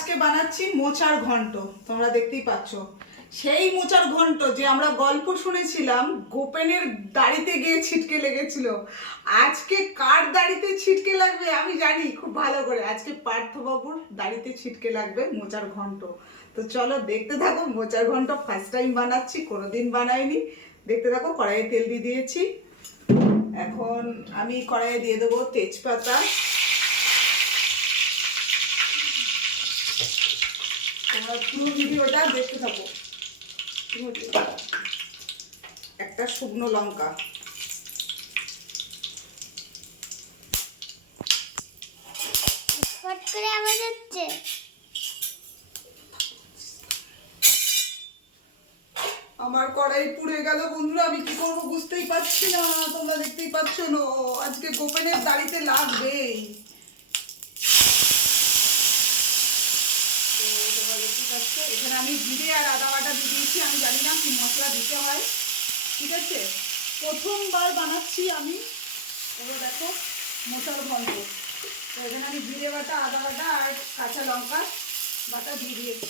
আজকে বানাচ্ছি মোচার ঘন্ট। তোমরা দেখতেই পাচ্ছ সেই মোচার ঘন্ট যে আমরা গল্প শুনেছিলাম গোপেনের দাড়িতে গিয়ে ছিটকে লেগেছিল। আজকে কার দাড়িতে ছিটকে লাগবে আমি জানি খুব ভালো করে। আজকে পার্থবাবুর দাড়িতে ছিটকে লাগবে মোচার ঘন্ট। তো চলো দেখতে থাকো। মোচার ঘন্ট ফার্স্ট টাইম বানাচ্ছি, কোনোদিন বানাইনি। দেখতে থাকো। কড়াইয়ে তেল দিয়ে দিয়েছি। এখন আমি কড়াইয়ে দিয়ে দেবো তেজপাতা। তোমরা পুরো ভিডিওটা দেখতে থাকো। একটা শুকনো লঙ্কা, আমার কড়াই পুড়ে গেল বন্ধুরা। আমি কি করবো বুঝতেই পারছি না। তোমরা দেখতেই পাচ্ছ না, আজকে গোপেনের দাড়িতে লাগবেই। এখানে আমি জিরে আর আদা বাটা দিয়ে দিয়েছি। আমি জানি না কি মশলা দিতে হয়, ঠিক আছে। প্রথমবার বানাচ্ছি আমি। এবার দেখো মোচার ঘন্ট। তো এখানে আমি জিরে বাটা, আদা বাটা আর কাঁচা লঙ্কা বাটা দিয়ে দিয়েছি।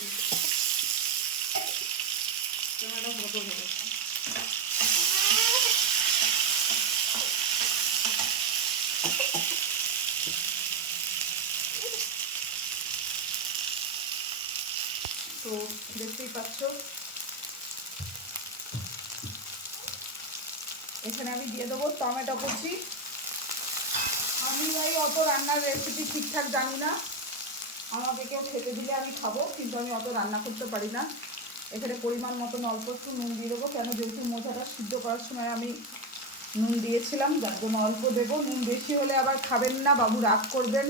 তো দেখতেই পাচ্ছ এখানে আমি দিয়ে দেবো টমেটো কুচি। আমি ভাই অত রান্নার রেসিপি ঠিকঠাক জানি না। আমাকে কেউ খেতে দিলে আমি খাবো, কিন্তু আমি অত রান্না করতে পারি না। এখানে পরিমাণ মতন অল্প একটু নুন দিয়ে দেবো, কেন যেহেতু মোচাটা সিদ্ধ করার সময় আমি নুন দিয়েছিলাম, যার জন্য অল্প দেবো। নুন বেশি হলে আবার খাবেন না, বাবু রাগ করবেন।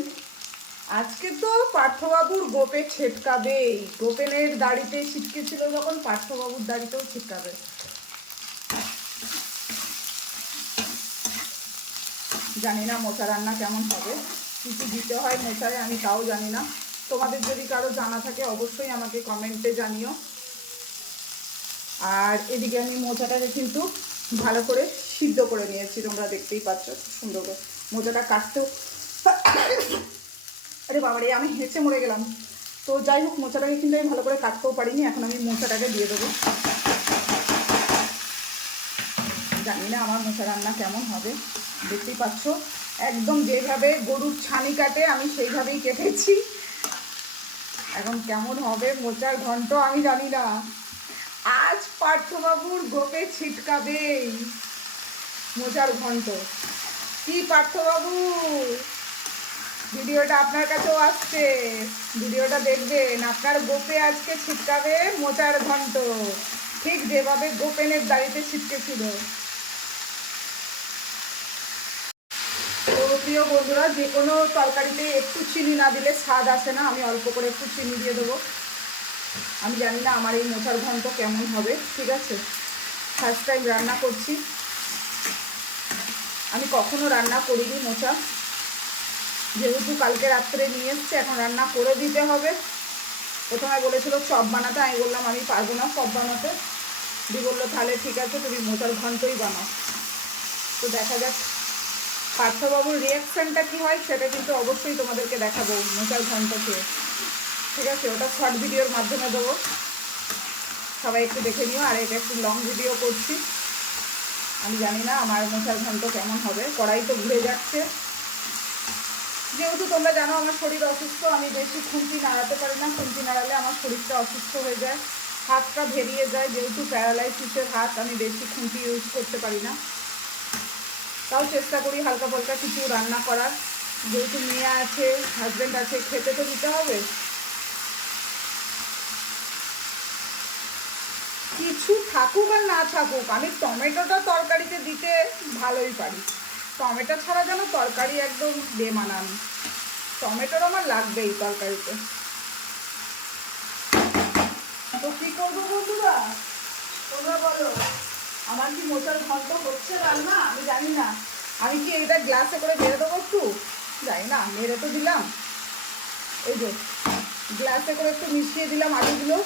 আজকে তো পার্থবাবুর গোপে ছিটকাবেই। গোপেনের দাড়িতে ছিটকেছিল যখন, পার্থবাবুর দাড়িতেও ছিটকাবে। জানি না মোচা রান্না কেমন হবে, কী কী দিতে হয় মোচায় আমি তাও জানি না। তোমাদের যদি কারো জানা থাকে অবশ্যই আমাকে কমেন্টে জানিও। আর এদিকে আমি মোচাটাকে কিন্তু ভালো করে সিদ্ধ করে নিয়েছি। তোমরা দেখতেই পাচ্ছ সুন্দর করে। মোচাটা কাটতেও আরে বাবারে, আমি হেঁচে মরে গেলাম। তো যাই হোক, মোচাটাকে কিন্তু আমি ভালো করে কাটতেও পারিনি। এখন আমি মোচাটাকে দিয়ে দেবো। জানি না আমার মোচা রান্না কেমন হবে। দেখতেই পাচ্ছ একদম যেভাবে গরুর ছানি কাটে আমি সেইভাবেই কেটেছি। এখন কেমন হবে মোচার ঘন্ট আমি জানি না। আজ পার্থবাবুর গোপে ছিটকাবেই মোচার ঘন্ট। কি পার্থবাবু, ভিডিওটা আপনার কাছেও আসছে, ভিডিওটা দেখবেন। আপনার গোপে আজকে ছিটকাবে মোচার ঘন্ট, ঠিক যেভাবে গোপেনের দাড়িতে ছিটকেছিল। তো প্রিয় বন্ধুরা, যে কোনো তরকারিতে একটু চিনি না দিলে স্বাদ আসে না। আমি অল্প করে একটু চিনি দিয়ে দেবো। আমি জানি না আমার এই মোচার ঘন্ট কেমন হবে, ঠিক আছে। ফার্স্ট টাইম রান্না করছি। আমি কখনো রান্না করিনি মোচা, যেহেতু কালকে রাত্রে নিয়ে এসছে, এখন রান্না করে দিতে হবে। প্রথমে বলেছিল চপ বানাতে, আমি বললাম আমি পারবো না চপ বানাতে। দি বললো তাহলে ঠিক আছে, তুমি মোচার ঘন্টই বানাও। তো দেখা যাক পার্থবাবুর রিয়াকশানটা কী হয়, সেটা কিন্তু অবশ্যই তোমাদেরকে দেখাবো মোচার ঘন্ট খেয়ে, ঠিক আছে। ওটা শর্ট ভিডিওর মাধ্যমে দেবো, সবাই একটু দেখে নিও। আর এটা একটু লং ভিডিও করছি। আমি জানি না আমার মোচার ঘন্ট কেমন হবে। কড়াই তো ঘুরে যাচ্ছে। যেহেতু তোমরা জানো আমার শরীর অসুস্থ, আমি বেশি খুন্তি নাড়াতে পারি না। খুন্তি নাড়ালে আমার শরীরটা অসুস্থ হয়ে যায়, হাতটা ভেরিয়ে যায়। যেহেতু প্যারালাইসিসের হাত, আমি বেশি খুন্তি ইউজ করতে পারি না। তাও চেষ্টা করি হালকা ফালকা কিছু রান্না করার। যেহেতু মেয়ে আছে, হাজব্যান্ড আছে, খেতে তো দিতে হবে। কিছু থাকুক আর না থাকুক, আমি টমেটোটা তরকারিতে দিতে ভালোই পারি। টমেটো ছাড়া যেন তরকারি একদম বেমানান। টমেটোর আমার লাগবেই তরকারিতে। তো কী করবো বন্ধুরা, তোমরা বলো, আমার কি মোচার ঘন্ট হচ্ছে রান্না আমি জানি না। আমি কি এটা গ্লাসে করে বেড়ে দেবো একটু, জানি না। মেরে তো দিলাম, এই যে গ্লাসে করে একটু মিশিয়ে দিলাম আলুগুলো।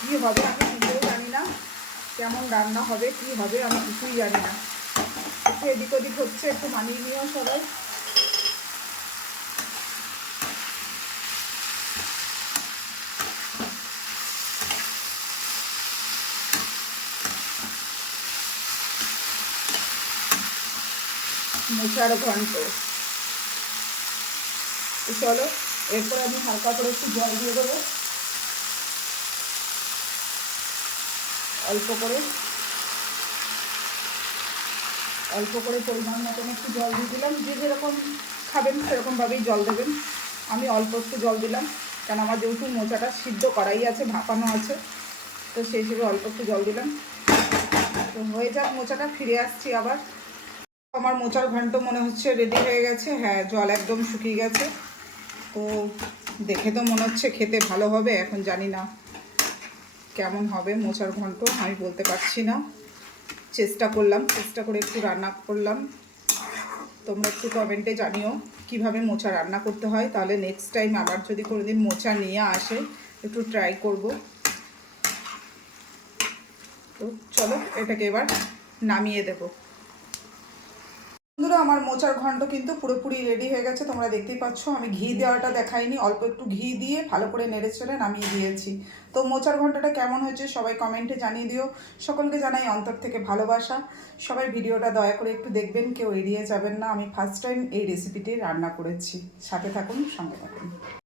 কী হবে আমি নিজেও জানি না, কেমন রান্না হবে কি হবে আমি কিছুই জানি না। একটু এদিক ওদিক হচ্ছে, একটু মানিয়ে নিও সবাই। মোচার ঘন্ট। তো চলো, এরপর আমি হালকা করে একটু জল দিয়ে দেবো, অল্প করে পরিমাণ মতন একটু জল দিয়ে দিলাম। যে যেরকম খাবেন সেরকমভাবেই জল দেবেন। আমি অল্প একটু জল দিলাম, কারণ আমার যেহেতু মোচাটা সিদ্ধ করাই আছে, ভাপানো আছে, তো সেই হিসেবে অল্প একটু জল দিলাম। তো হয়ে যাক মোচাটা, ফিরে আসছি আবার। আমার মোচার ঘন্ট মনে হচ্ছে রেডি হয়ে গেছে। হ্যাঁ, জল একদম শুকিয়ে গেছে। তো দেখে তো মনে হচ্ছে খেতে ভালো হবে। এখন জানি না কেমন হবে মোচার ঘন্ট, আমি বলতে পারছি না। চেষ্টা করে একটু রান্না করলাম। তোমরা একটু কমেন্টে জানিও কিভাবে মোচা রান্না করতে হয়, তাহলে নেক্সট টাইম আবার যদি কোনোদিন মোচা নিয়ে আসে একটু ট্রাই করব। তো চলো, এটাকে এবার নামিয়ে দেবো। বন্ধুরা, আমার মোচার ঘন্ট কিন্তু পুরোপুরি রেডি হয়ে গেছে, তোমরা দেখতেই পাচ্ছ। আমি ঘি দেওয়াটা দেখাইনি, অল্প একটু ঘি দিয়ে ভালো করে নেড়ে চেড়ে নামিয়ে দিয়েছি। তো মোচার ঘন্টটা কেমন হয়েছে সবাই কমেন্টে জানিয়ে দিও। সকলকে জানাই অন্তর থেকে ভালোবাসা। সবাই ভিডিওটা দয়া করে একটু দেখবেন, কেউ এড়িয়ে যাবেন না। আমি ফার্স্ট টাইম এই রেসিপিটি রান্না করেছি। সাথে থাকুন, সঙ্গে থাকুন।